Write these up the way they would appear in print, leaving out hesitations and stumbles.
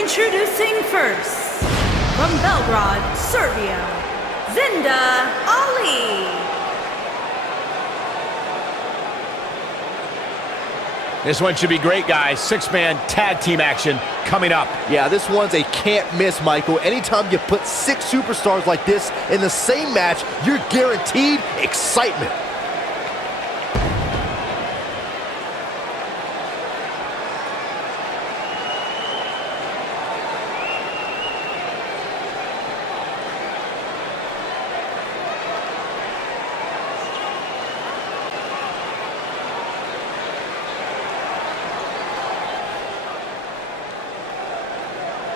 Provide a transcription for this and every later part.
Introducing first, from Belgrade, Serbia, Zaya Ali. This one should be great, guys. Six-man tag team action coming up. Yeah, this one's a can't miss, Michael. Anytime you put 6 superstars like this in the same match, you're guaranteed excitement.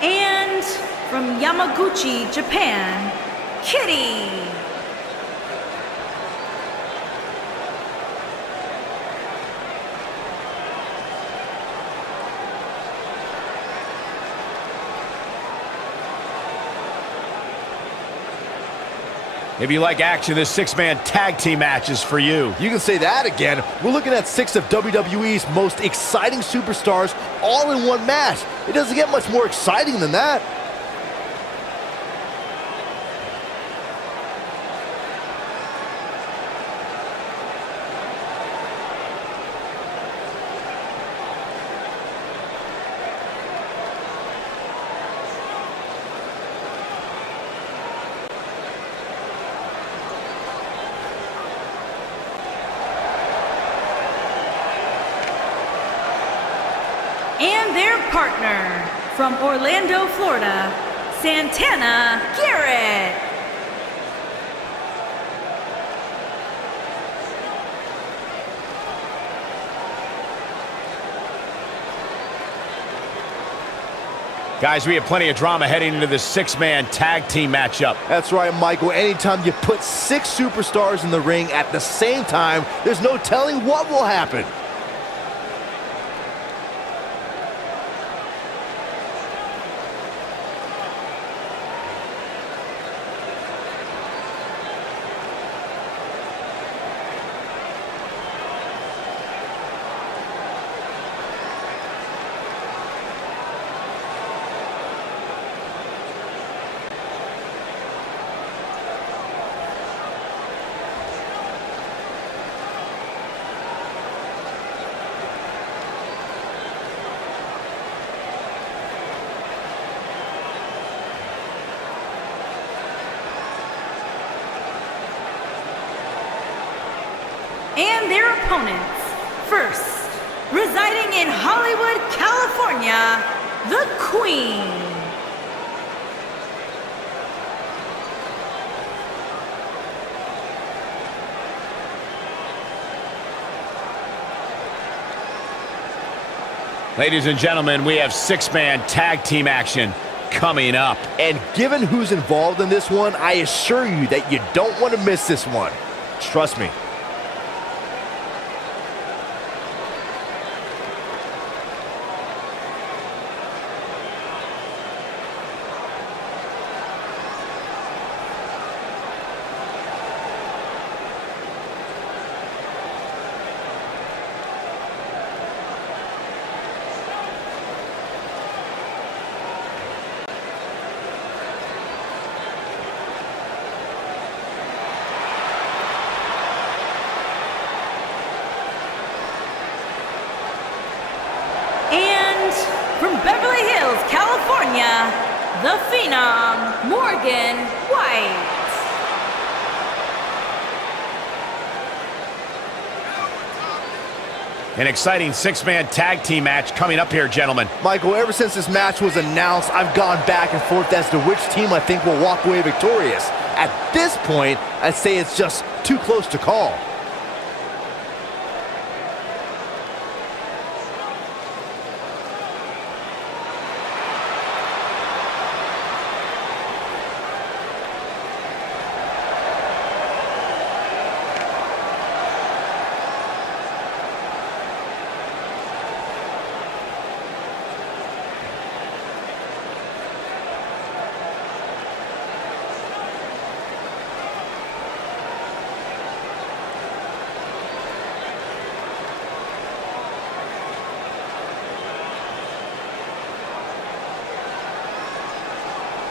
And from Yamaguchi, Japan, Kitty. If you like action, this six-man tag team match is for you. You can say that again. We're looking at 6 of WWE's most exciting superstars all in one match. It doesn't get much more exciting than that. And their partner, from Orlando, Florida, Santana Garrett. Guys, we have plenty of drama heading into this six-man tag team matchup. That's right, Michael. Anytime you put 6 superstars in the ring at the same time, there's no telling what will happen. And their opponents, first, residing in Hollywood, California, the Queen. Ladies and gentlemen, we have six-man tag team action coming up. And given who's involved in this one, I assure you that you don't want to miss this one. Trust me. From Beverly Hills, California, the Phenom, Morgan White. An exciting six-man tag team match coming up here, gentlemen. Michael, ever since this match was announced, I've gone back and forth as to which team I think will walk away victorious. At this point, I'd say it's just too close to call.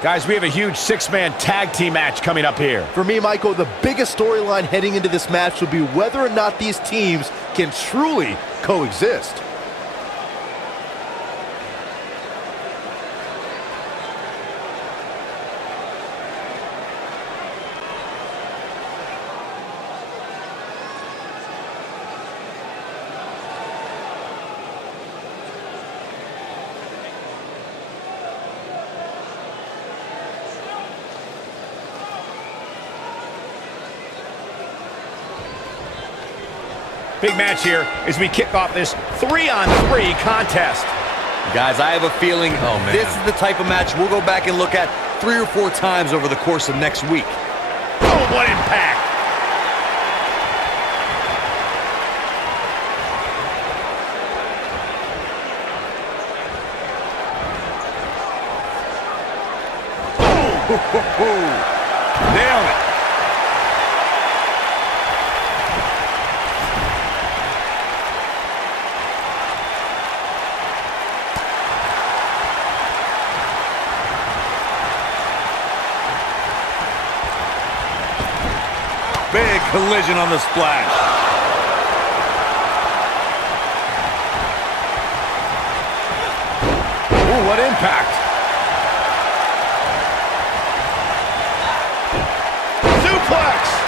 Guys, we have a huge six-man tag team match coming up here. For me, Michael, the biggest storyline heading into this match will be whether or not these teams can truly coexist. Big match here as we kick off this 3-on-3 contest. Guys, I have a feeling this is the type of match we'll go back and look at 3 or 4 times over the course of next week. Oh, what impact! Oh! Nailed it! Big collision on the splash. Ooh, what impact! Suplex!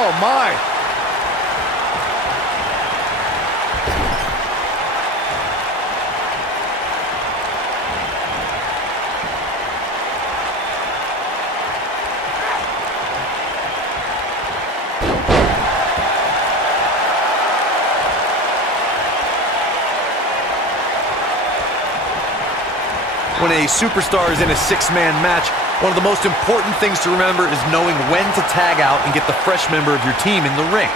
Oh, my. When a superstar is in a 6-man match, one of the most important things to remember is knowing when to tag out and get the fresh member of your team in the ring.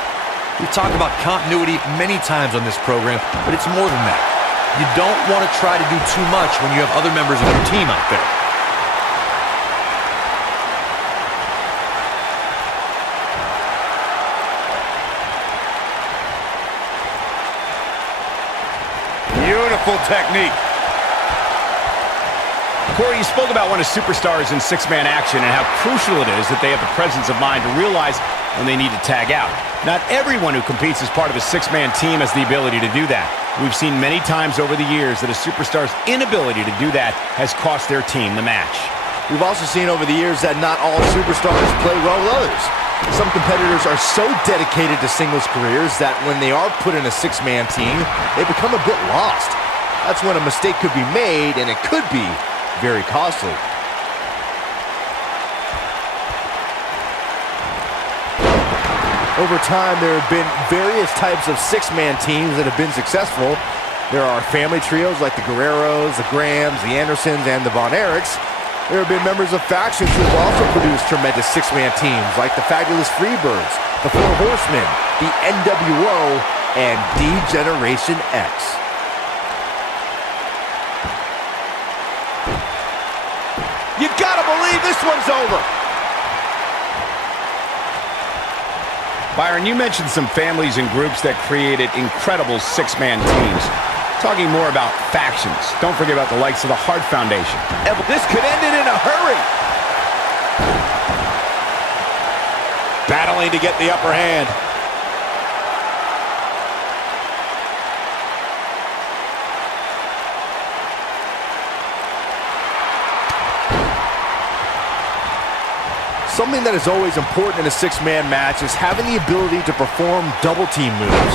We've talked about continuity many times on this program, but it's more than that. You don't want to try to do too much when you have other members of your team out there. Beautiful technique. Corey, you spoke about when a superstar is in 6-man action and how crucial it is that they have the presence of mind to realize when they need to tag out. Not everyone who competes as part of a 6-man team has the ability to do that. We've seen many times over the years that a superstar's inability to do that has cost their team the match. We've also seen over the years that not all superstars play well with others. Some competitors are so dedicated to singles careers that when they are put in a 6-man team, they become a bit lost. That's when a mistake could be made, and it could be very costly. Over time, there have been various types of 6-man teams that have been successful. There are family trios like the Guerreros, the Grahams, the Andersons, and the Von Erichs. There have been members of factions who have also produced tremendous 6-man teams like the Fabulous Freebirds, the Four Horsemen, the NWO, and D-Generation X. You gotta believe this one's over. Byron, you mentioned some families and groups that created incredible 6-man teams. Talking more about factions, don't forget about the likes of the Hart Foundation. This could end it in a hurry. Battling to get the upper hand. Something that is always important in a 6-man match is having the ability to perform double team moves.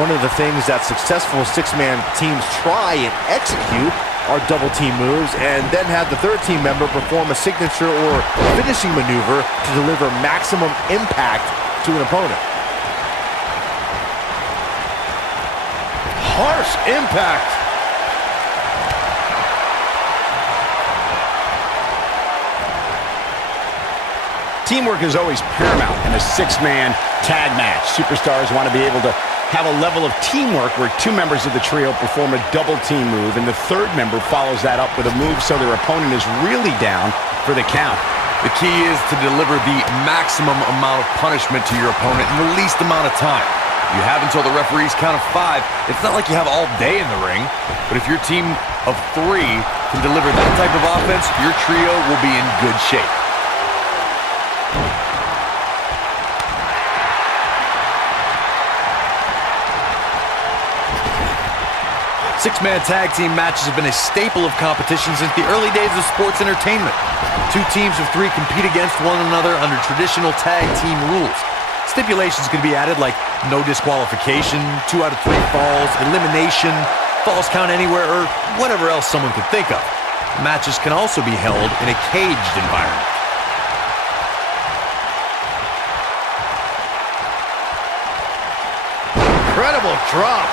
One of the things that successful 6-man teams try and execute are double team moves, and then have the third team member perform a signature or finishing maneuver to deliver maximum impact to an opponent. Harsh impact. Teamwork is always paramount in a 6-man tag match. Superstars want to be able to have a level of teamwork where two members of the trio perform a double team move, and the third member follows that up with a move so their opponent is really down for the count. The key is to deliver the maximum amount of punishment to your opponent in the least amount of time. You have until the referee's count of 5. It's not like you have all day in the ring, but if your team of 3 can deliver that type of offense, your trio will be in good shape. Six-man tag team matches have been a staple of competition since the early days of sports entertainment. Two teams of 3 compete against one another under traditional tag team rules. Stipulations can be added like no disqualification, 2 out of 3 falls, elimination, falls count anywhere, or whatever else someone could think of. Matches can also be held in a caged environment. Incredible drop.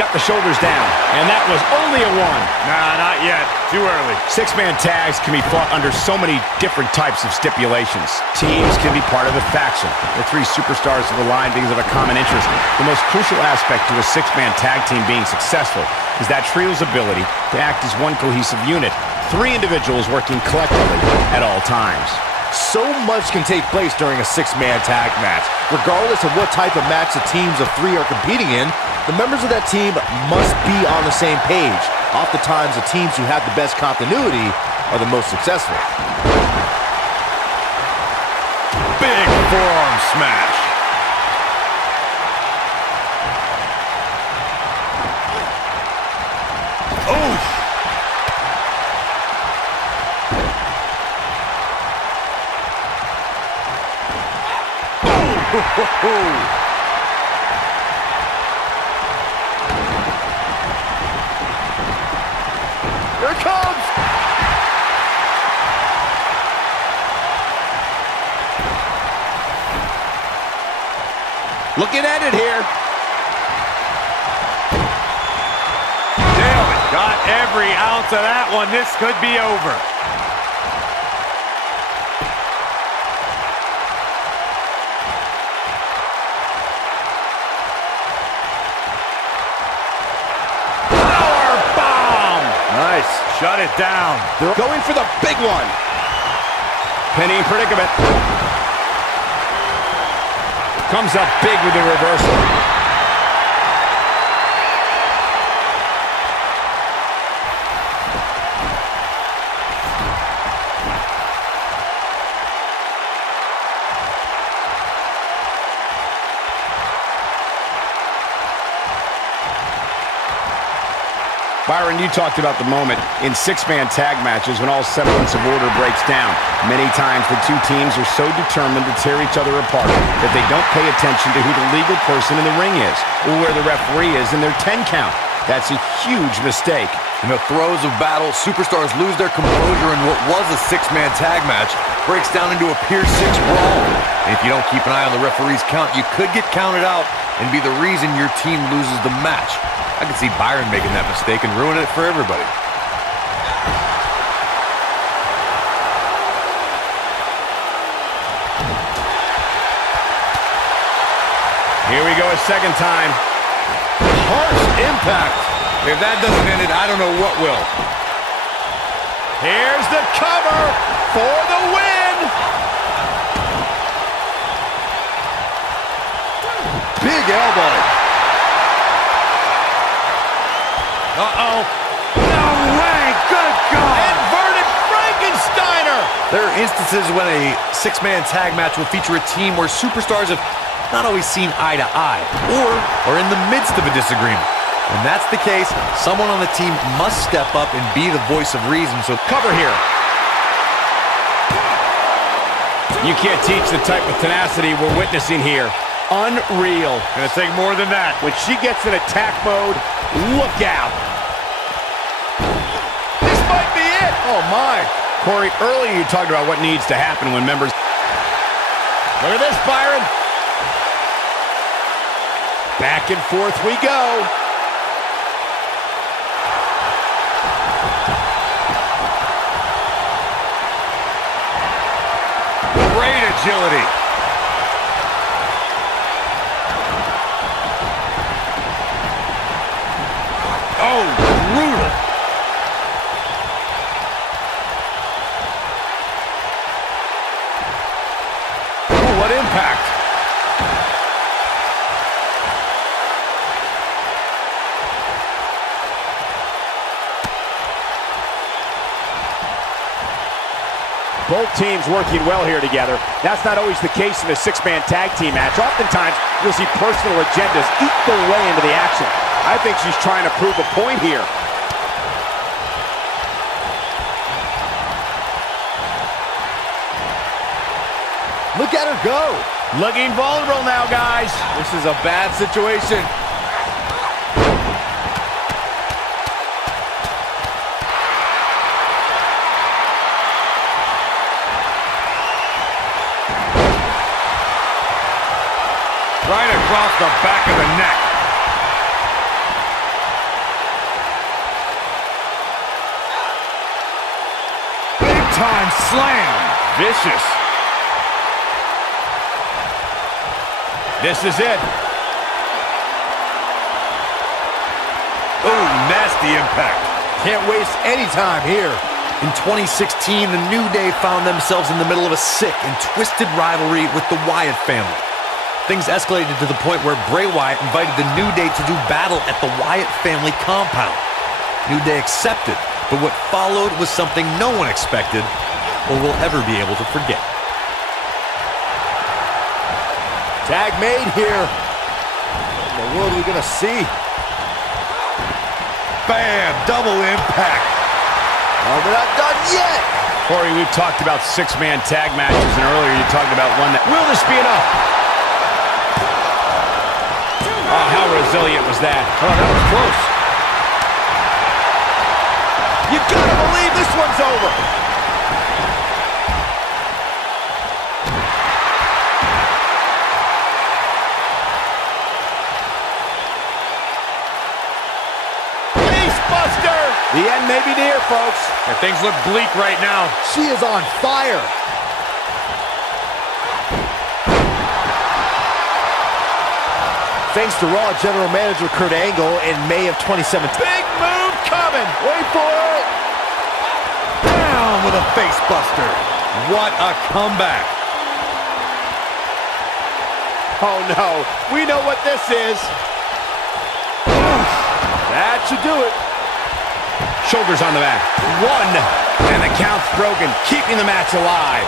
Got the shoulders down, and that was only a 1. Nah, not yet. Too early. Six-man tags can be fought under so many different types of stipulations. Teams can be part of a faction. The 3 superstars have aligned because of a common interest. The most crucial aspect to a six-man tag team being successful is that trio's ability to act as one cohesive unit. 3 individuals working collectively at all times. So much can take place during a six-man tag match. Regardless of what type of match the teams of 3 are competing in, the members of that team must be on the same page. Oftentimes, the teams who have the best continuity are the most successful. Big forearm smash. Oof. Here it comes! Looking at it here. Nailed it. Got every ounce of that one. This could be over. Shut it down. They're going for the big one. Penny predicament. Comes up big with the reversal. Byron, you talked about the moment in six-man tag matches when all semblance of order breaks down. Many times the two teams are so determined to tear each other apart that they don't pay attention to who the legal person in the ring is or where the referee is in their 10 count. That's a huge mistake. In the throes of battle, superstars lose their composure and what was a six-man tag match breaks down into a Pier 6 brawl. And if you don't keep an eye on the referee's count, you could get counted out and be the reason your team loses the match. I could see Byron making that mistake and ruining it for everybody. Here we go a second time. Harsh impact. If that doesn't end it, I don't know what will. Here's the cover for the win. Big elbow. Uh-oh. No way! Good God! Inverted Frankensteiner! There are instances when a six-man tag match will feature a team where superstars have not always seen eye to eye or are in the midst of a disagreement. When that's the case, someone on the team must step up and be the voice of reason. So Cover here. You can't teach the type of tenacity we're witnessing here. Unreal. Gonna take more than that. When she gets in attack mode, look out. This might be it. Oh, my. Corey, earlier you talked about what needs to happen when members... Look at this, Byron. Back and forth we go. Great agility. Both teams working well here together. That's not always the case in a six-man tag team match. Oftentimes, you'll see personal agendas eat their way into the action. I think she's trying to prove a point here. Look at her go. Looking vulnerable now, guys. This is a bad situation. Right across the back of the neck. Big time slam. Vicious. This is it. Ooh, nasty impact. Can't waste any time here. In 2016, the New Day found themselves in the middle of a sick and twisted rivalry with the Wyatt family. Things escalated to the point where Bray Wyatt invited the New Day to do battle at the Wyatt family compound. New Day accepted, but what followed was something no one expected or will ever be able to forget. Tag made here. What in the world are we gonna see? Bam! Double impact. Oh, they're not done yet. Corey, we've talked about six-man tag matches, and earlier you talked about one that... Will this be enough? Oh, how resilient was that? Oh, that was close. You gotta believe this one's over. The end may be near, folks. And things look bleak right now. She is on fire. Thanks to Raw General Manager Kurt Angle in May of 2017. Big move coming. Wait for it. Down with a face buster. What a comeback. Oh, no. We know what this is. That should do it. Shoulders on the mat. One. And the count's broken, keeping the match alive.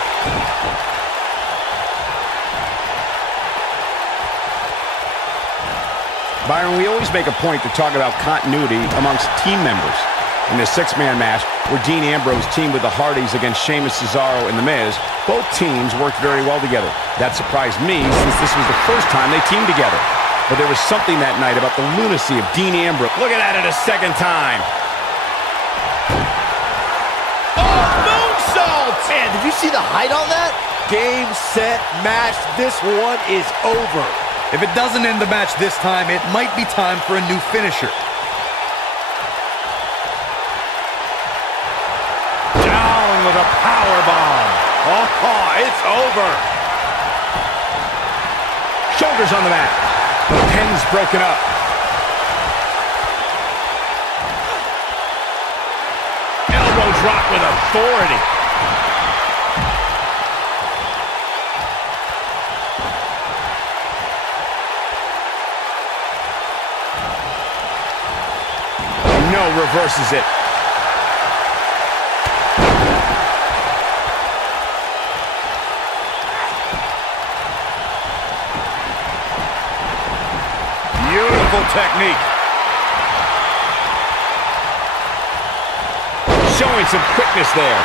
Byron, we always make a point to talk about continuity amongst team members. In the six-man match, where Dean Ambrose teamed with the Hardys against Sheamus, Cesaro, and The Miz, both teams worked very well together. That surprised me, since this was the first time they teamed together. But there was something that night about the lunacy of Dean Ambrose. Look at that a second time. Oh, moonsault! Man, did you see the height on that? Game, set, match. This one is over. If it doesn't end the match this time, it might be time for a new finisher. Down with a powerbomb. Oh, it's over. Shoulders on the mat. The pin's broken up. Elbow drop with authority. No, reverses it. Beautiful technique. Showing some quickness there.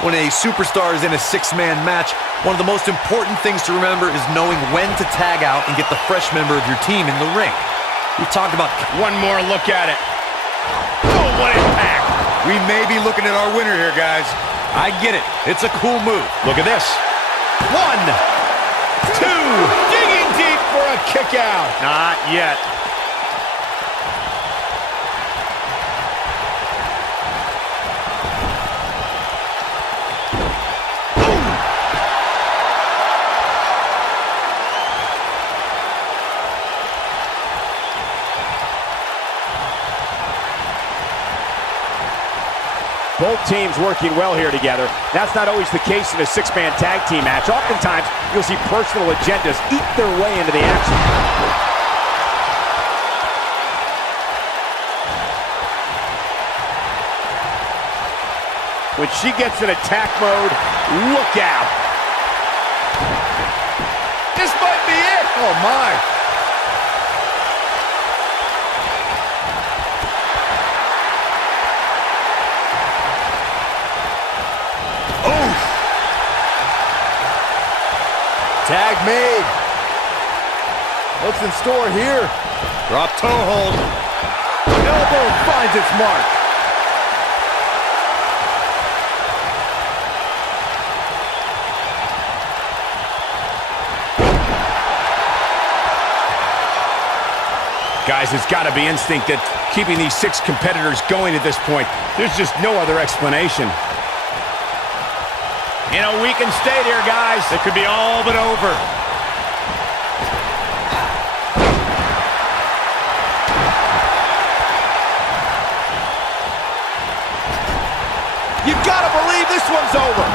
When a superstar is in a six-man match, one of the most important things to remember is knowing when to tag out and get the fresh member of your team in the ring. We've talked about... One more look at it. Oh, what impact! We may be looking at our winner here, guys. I get it. It's a cool move. Look at this. 1, 2, digging deep for a kick out. Not yet. Both teams working well here together. That's not always the case in a six-man tag team match. Oftentimes, you'll see personal agendas eat their way into the action. When she gets in attack mode, look out. This might be it. Oh, my. Tag made. What's in store here? Drop toe hold. Elbow finds its mark. Guys, it's got to be instinct that keeping these six competitors going at this point. There's just no other explanation. In a weakened state here, guys. It could be all but over. You gotta believe this one's over.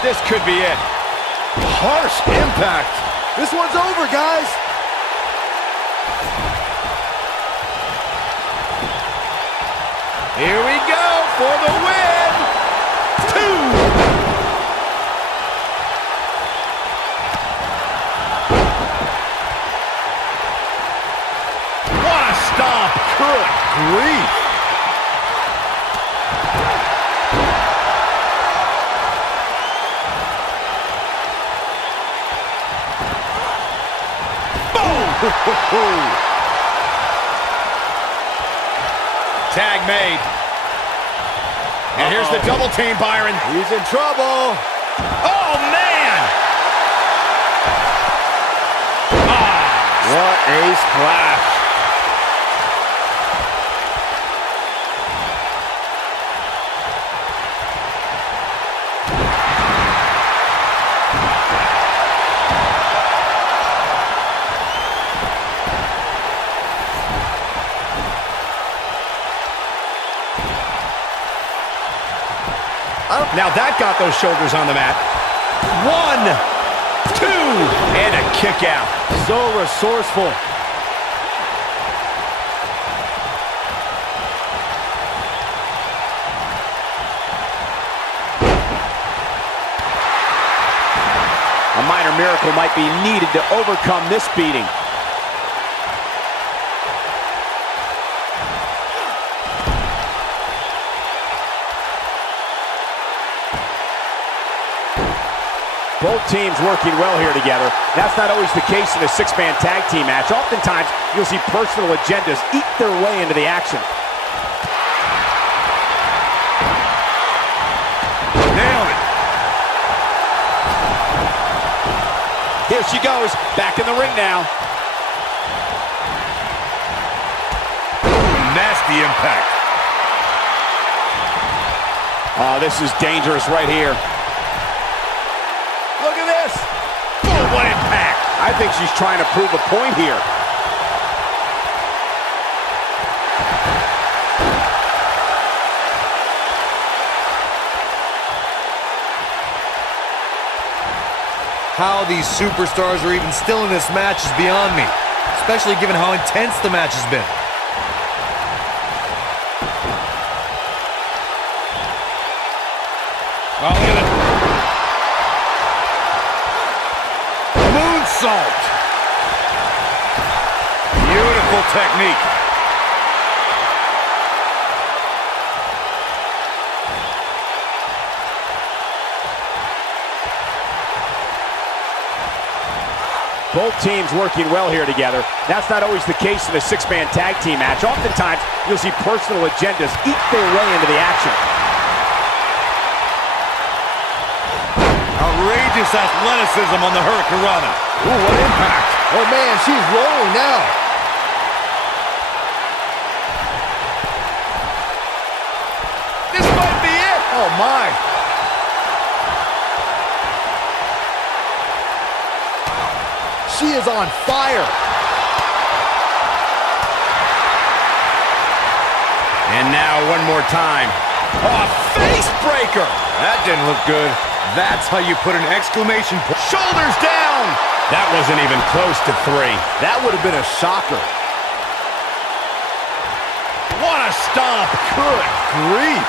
This could be it. Harsh impact. This one's over, guys. Here we go for the win. 2. What a stomp. Good grief. Tag made. And here's the double team, Byron. He's in trouble. Oh, man! What a splash. Now that got those shoulders on the mat. 1, 2, and a kick out. So resourceful. A minor miracle might be needed to overcome this beating. Both teams working well here together. That's not always the case in a six-man tag team match. Oftentimes, you'll see personal agendas eat their way into the action. Nailed it. Here she goes, back in the ring now. Nasty impact. Oh, this is dangerous right here. Look at this. Boom, what impact. I think she's trying to prove a point here. How these superstars are even still in this match is beyond me, especially given how intense the match has been. Oh, look at it. Moonsault. Beautiful technique. Both teams working well here together. That's not always the case in a six-man tag team match. Oftentimes, you'll see personal agendas eat their way into the action. Outrageous athleticism on the Hurricanrana. Ooh, what impact. Oh, man, she's rolling now. This might be it. Oh, my. She is on fire. And now one more time. Oh, a face breaker. That didn't look good. That's how you put an exclamation point. Shoulders down. That wasn't even close to 3. That would have been a shocker. What a stomp. Good grief.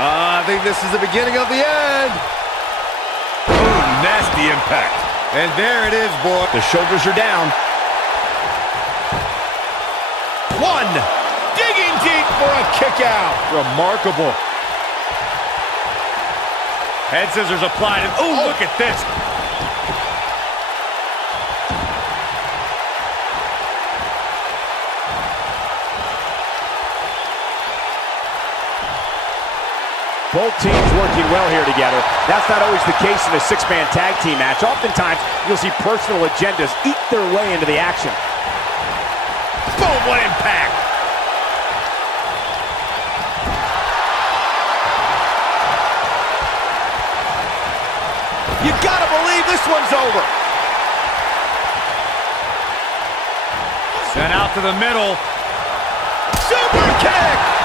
I think this is the beginning of the end. Ooh, nasty impact. And there it is, boy. The shoulders are down. 1. Digging deep for a kick out. Remarkable. Head scissors applied. And ooh, look at this. Both teams working well here together. That's not always the case in a 6-man tag team match. Oftentimes, you'll see personal agendas eat their way into the action. Boom, what impact! You gotta believe this one's over. Sent out to the middle. Super kick!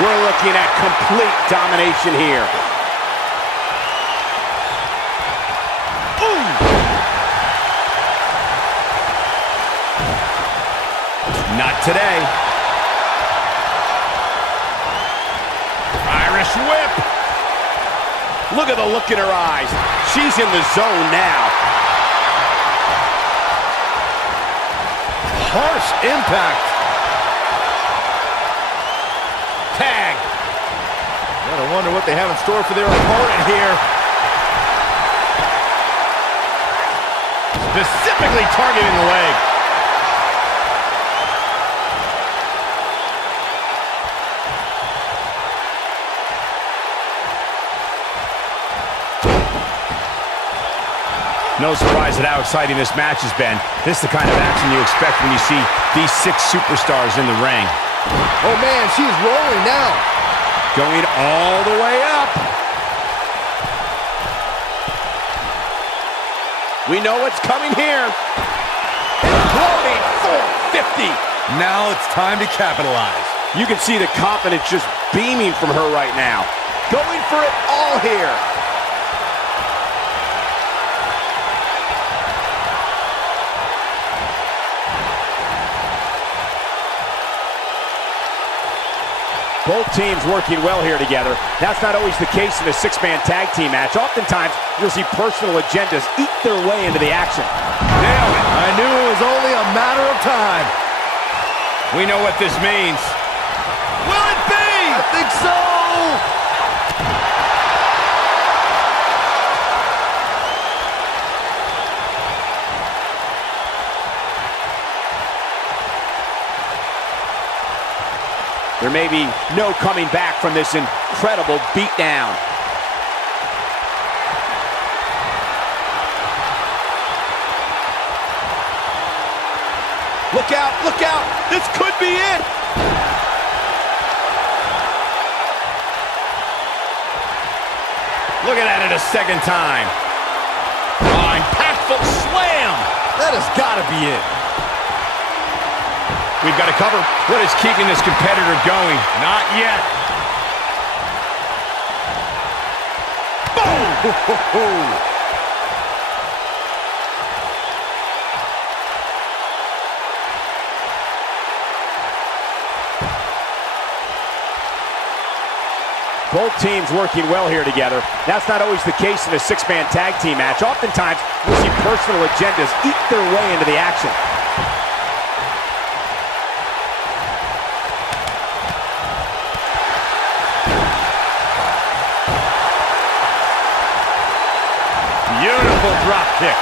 We're looking at complete domination here. Ooh. Not today. Irish whip. Look at the look in her eyes. She's in the zone now. Harsh impact. Tag. Gotta wonder what they have in store for their opponent here. Specifically targeting the leg. No surprise at how exciting this match has been. This is the kind of action you expect when you see these 6 superstars in the ring. Oh man, she's rolling now. Going all the way up. We know what's coming here. Exploding 450. Now it's time to capitalize. You can see the confidence just beaming from her right now. Going for it all here. Both teams working well here together. That's not always the case in a 6-man tag team match. Oftentimes, you'll see personal agendas eat their way into the action. Damn it. I knew it was only a matter of time. We know what this means. Will it be? I think so. There may be no coming back from this incredible beatdown. Look out, look out. This could be it. Look at that a second time. Oh, impactful slam. That has got to be it. We've got to cover. What is keeping this competitor going? Not yet. Boom! Both teams working well here together. That's not always the case in a 6-man tag team match. Oftentimes, you'll see personal agendas eat their way into the action. Beautiful drop kick.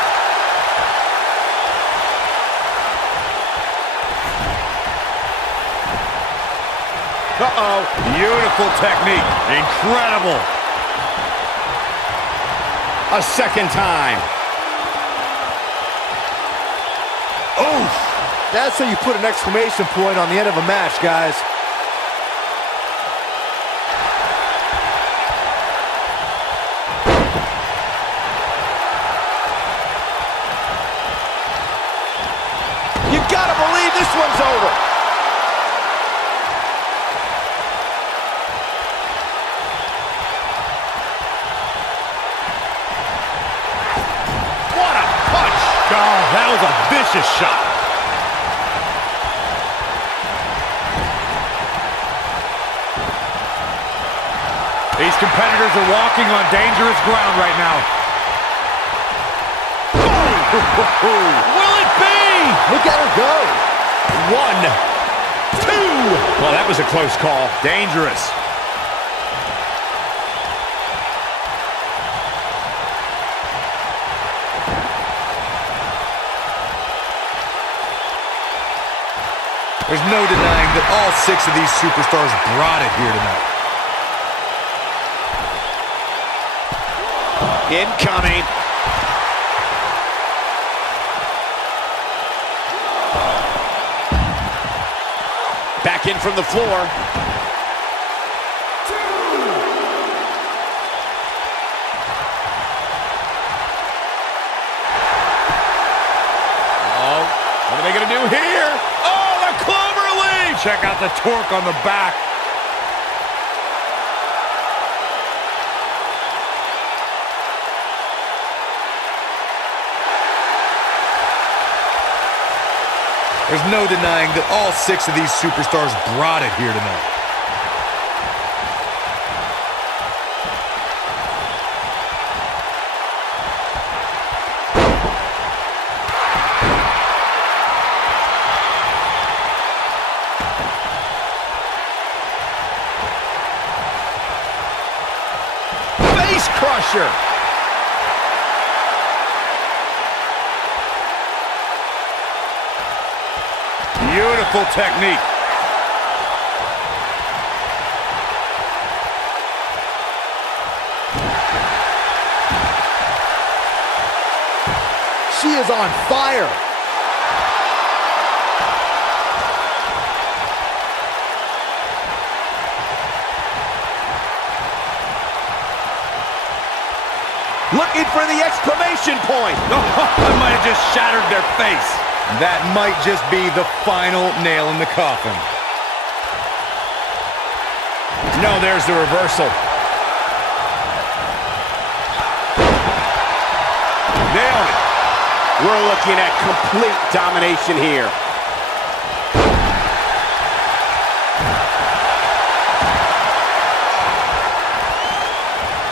Uh-oh. Beautiful technique. Incredible. A second time. Oof! That's how you put an exclamation point on the end of a match, guys. You gotta believe this one's over. What a punch. Oh, that was a vicious shot. These competitors are walking on dangerous ground right now. Will it be? Look at her go. 1, 2. Well, that was a close call. Dangerous. There's no denying that all 6 of these superstars brought it here tonight. Incoming. Back in from the floor. 2. Oh, what are they going to do here? Oh, the clover leaf! Check out the torque on the back. There's no denying that all 6 of these superstars brought it here tonight. Face crusher. Beautiful technique. She is on fire. Looking for the exclamation point. I might have just shattered their face. That might just be the final nail in the coffin. No, there's the reversal. Nailed it. We're looking at complete domination here.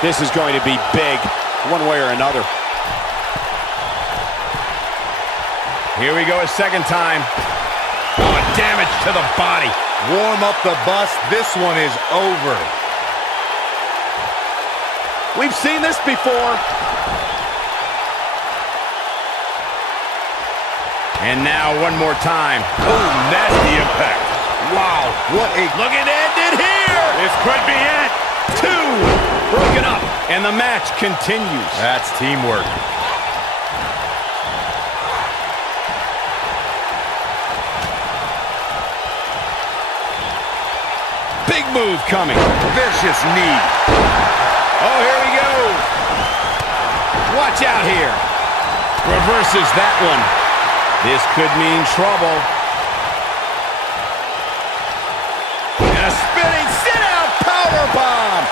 This is going to be big, one way or another. Here we go a second time. Oh, damage to the body. Warm up the bus. This one is over. We've seen this before. And now one more time. Oh, nasty impact. Wow, what a... Look at it here. This could be it. 2. Broken up. And the match continues. That's teamwork. Big move coming. Vicious knee. Oh, here we go. Watch out here. Reverses that one. This could mean trouble. And a spinning sit-out powerbomb.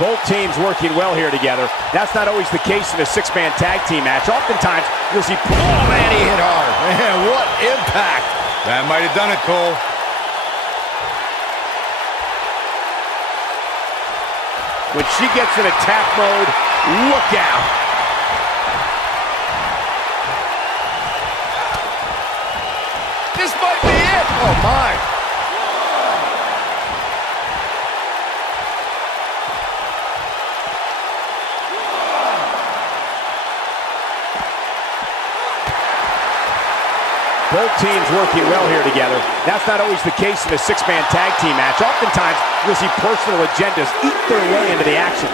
Both teams working well here together. That's not always the case in a 6-man tag team match. Oftentimes, you'll see... Oh, man, he hit hard. Man, what impact. That might have done it, Cole. When she gets in attack mode, look out. This might be it. Oh, my. Both teams working well here together. That's not always the case in a six-man tag team match. Oftentimes, you'll see personal agendas eat their way into the action.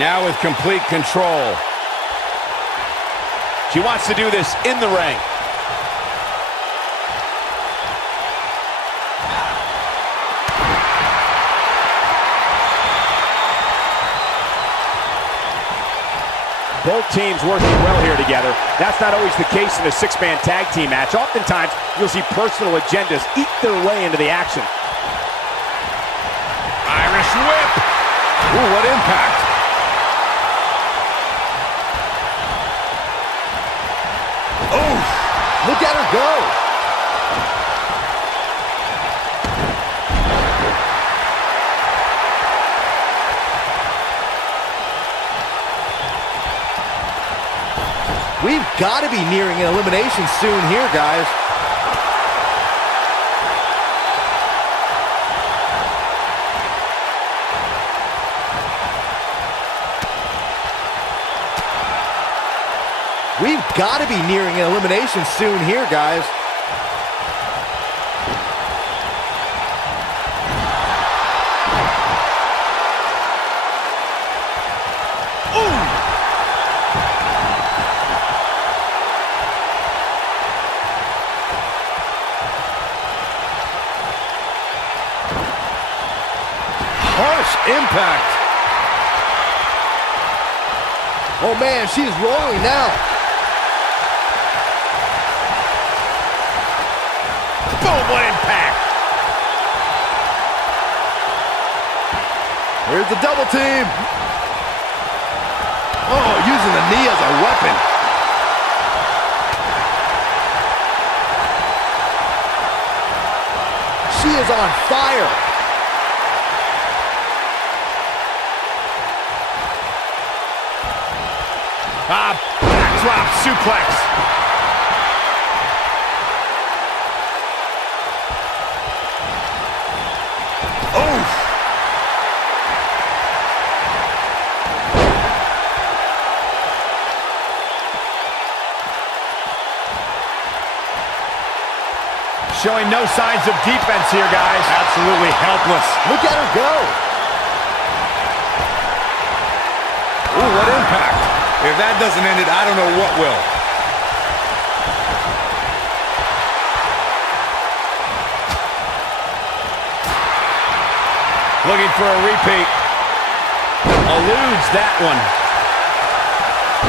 Now with complete control. She wants to do this in the ring. Both teams working well here together. That's not always the case in a six-man tag team match. Oftentimes, you'll see personal agendas eat their way into the action. Irish whip. Ooh, what impact. Oh, look at her go. We've got to be nearing an elimination soon here, guys. We've got to be nearing an elimination soon here, guys. Harsh impact. Oh man, she's rolling now. Boom, what impact. Here's the double team. Oh, using the knee as a weapon. She is on fire. Backdrop suplex. Oh. Showing no signs of defense here, guys. Absolutely helpless. Look at her go. Ooh, what impact. If that doesn't end it, I don't know what will. Looking for a repeat. Eludes that one.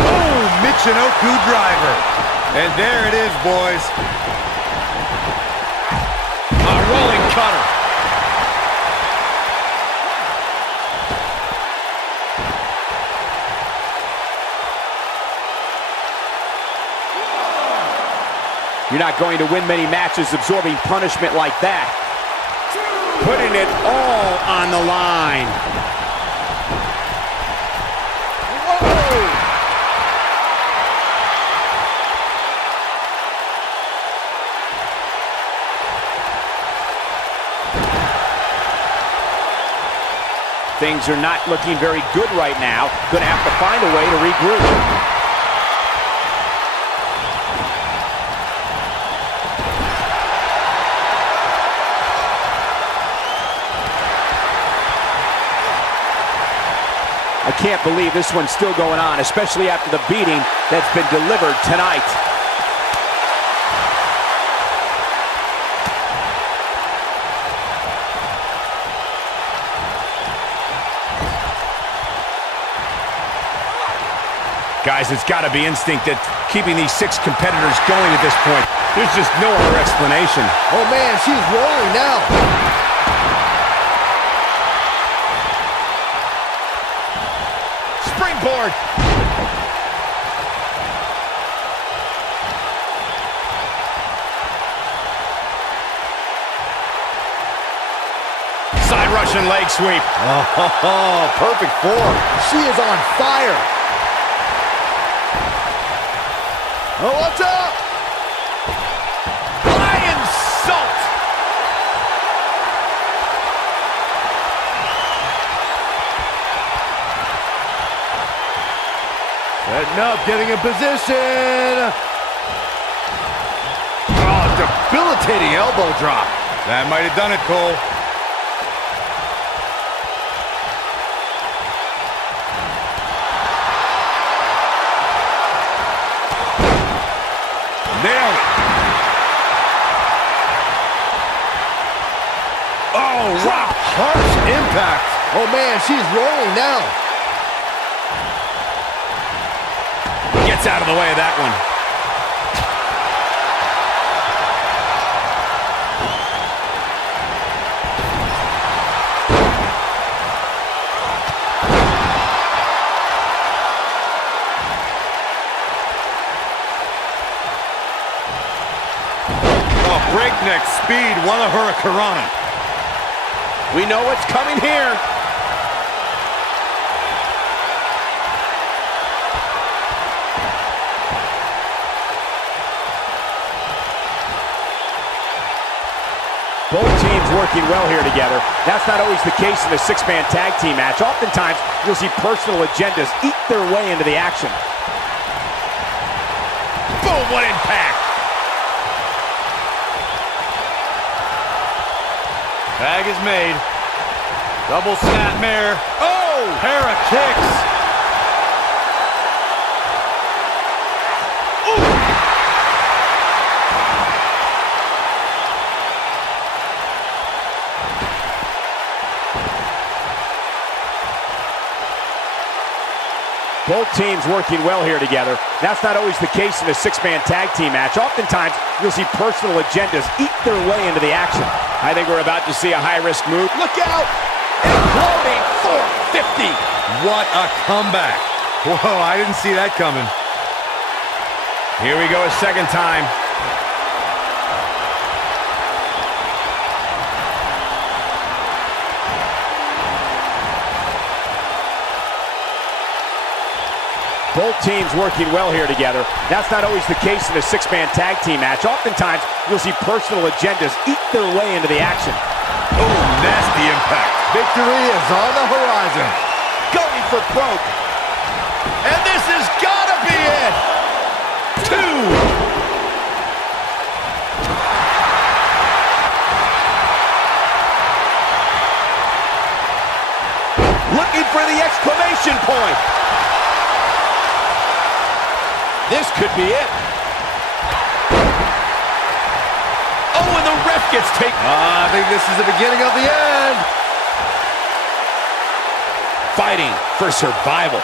Oh, Michinoku driver. And there it is, boys. A rolling cutter. You're not going to win many matches absorbing punishment like that. Putting it all on the line. Whoa! Things are not looking very good right now. Gonna have to find a way to regroup. I can't believe this one's still going on, especially after the beating that's been delivered tonight. Guys, it's got to be instinct that keeping these 6 competitors going at this point. There's just no other explanation. Oh man, she's rolling now. Springboard. Side Russian leg sweep. Oh, perfect form. She is on fire. Oh, what's up? Lion salt. Setting up, getting in position. Debilitating elbow drop. That might have done it, Cole. Nailed it. Oh, wow. Harsh impact. Oh, man, she's rolling now. Gets out of the way of that one. Breakneck speed, one of her Hurricanrana. We know what's coming here. Both teams working well here together. That's not always the case in a six-man tag team match. Oftentimes, you'll see personal agendas eat their way into the action. Boom, what impact! Tag is made. Double snapmare. Oh! Pair of kicks. Ooh! Both teams working well here together. That's not always the case in a six-man tag team match. Oftentimes, you'll see personal agendas eat their way into the action. I think we're about to see a high-risk move. Look out! Exploding 450! What a comeback. Whoa, I didn't see that coming. Here we go a second time. Both teams working well here together. That's not always the case in a six-man tag team match. Oftentimes, you'll see personal agendas eat their way into the action. Oh, nasty impact. Victory is on the horizon. Going for broke. And this has got to be it. 2. Looking for the exclamation point. This could be it. Oh, and the ref gets taken. I think this is the beginning of the end. Fighting for survival.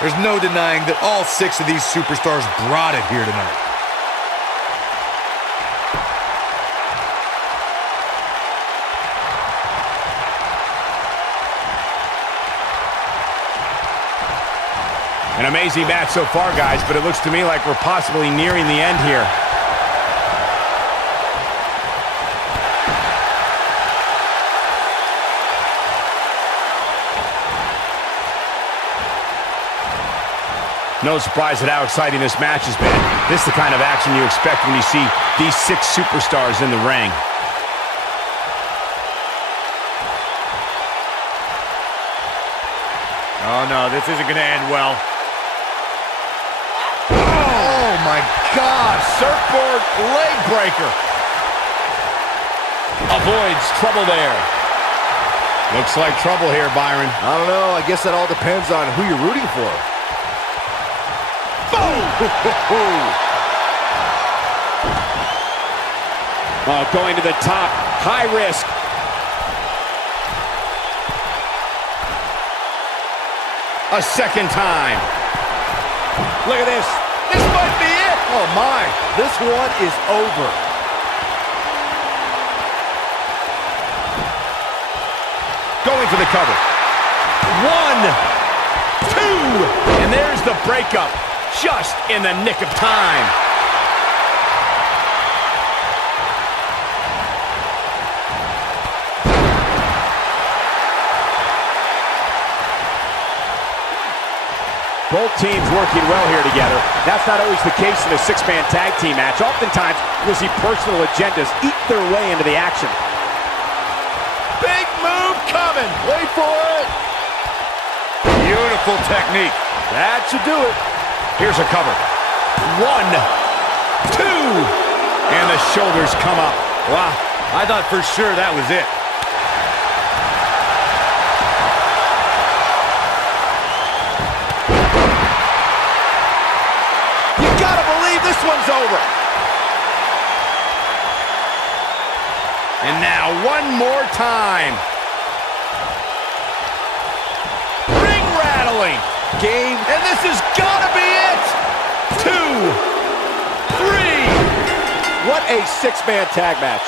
There's no denying that all 6 of these superstars brought it here tonight. An amazing match so far, guys, but it looks to me like we're possibly nearing the end here. No surprise at how exciting this match has been. This is the kind of action you expect when you see these 6 superstars in the ring. Oh, no, this isn't going to end well. Oh, my God. Surfboard leg breaker. Avoids trouble there. Looks like trouble here, Byron. I don't know. I guess that all depends on who you're rooting for. Oh, going to the top. High risk. A second time. Look at this. This might be it. Oh, my. This one is over. Going for the cover. 1, 2. And there's the breakup. Just in the nick of time. Both teams working well here together. That's not always the case in a six-man tag team match. Oftentimes, you'll see personal agendas eat their way into the action. Big move coming. Wait for it. Beautiful technique. That should do it. Here's a cover. 1, 2, and the shoulders come up. Wow, I thought for sure that was it. You gotta believe this one's over. And now one more time. Ring rattling. Game, and this is gotta be it. 2, 3. What a six-man tag match.